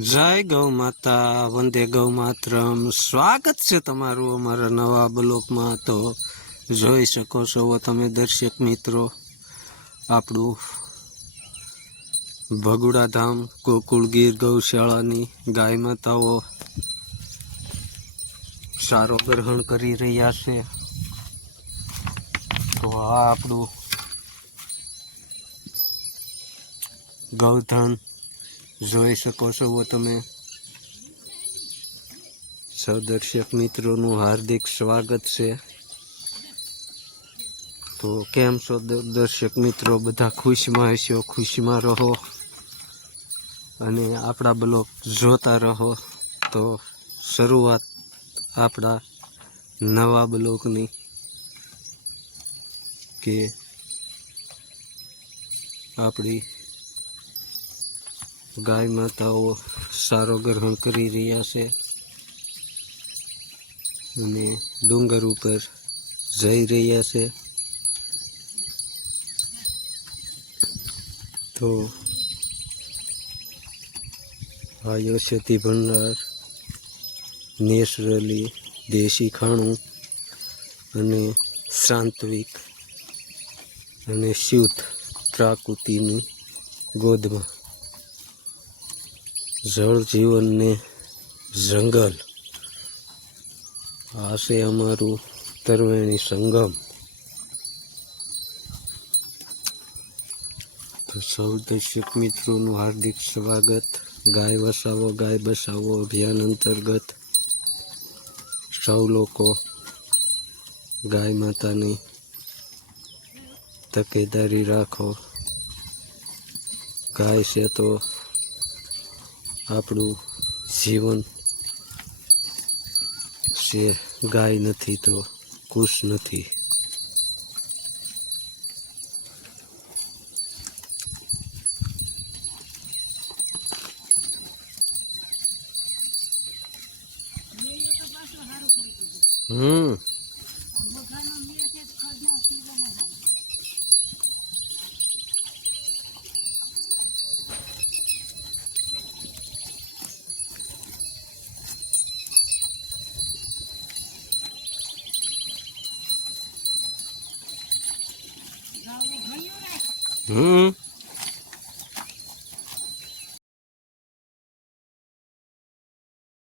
જય ગૌ માતા, વંદે ગૌ માતરમ. સ્વાગત છે તમારું અમારા નવા બ્લોકમાં. તો જોઈ શકો છો તમે દર્શક મિત્રો, આપણું ભગુડા ધામ ગોકુળ ગીર ગૌશાળાની ગાય માતાઓ સારો ગ્રહણ કરી રહ્યા છે. તો આ આપણું ગૌધન જોઈ શકો છો તમે. સૌ મિત્રોનું હાર્દિક સ્વાગત છે. તો કેમ છો દર્શક મિત્રો? બધા ખુશમાં હશો? ખુશમાં રહો. અને આપણા બ્લોગ જોતા રહો. તો શરૂઆત આપણા નવા બ્લોગની કે આપણી ગાય માતાઓ સારો ગ્રહણ કરી રહ્યા છે. અને ડુંગર ઉપર જઈ રહ્યા છે. તો આ યશતી ભંડાર નેચરલી દેશી ખાણું અને સાંત્વિક અને શુદ્ધ પ્રાકૃતિની ગોદમાં જળ જીવનને જંગલ. આ છે અમારું તરવેણી સંગમ. તો સૌ દર્શક મિત્રોનું હાર્દિક સ્વાગત. ગાય વસાવો, ગાય બસાવો અભિયાન અંતર્ગત સૌ લોકો ગાય માતાની તકેદારી રાખો. ગાય છે તો આપણું જીવન છે ગાય નથી તો કુશ નથી. હમ. હમ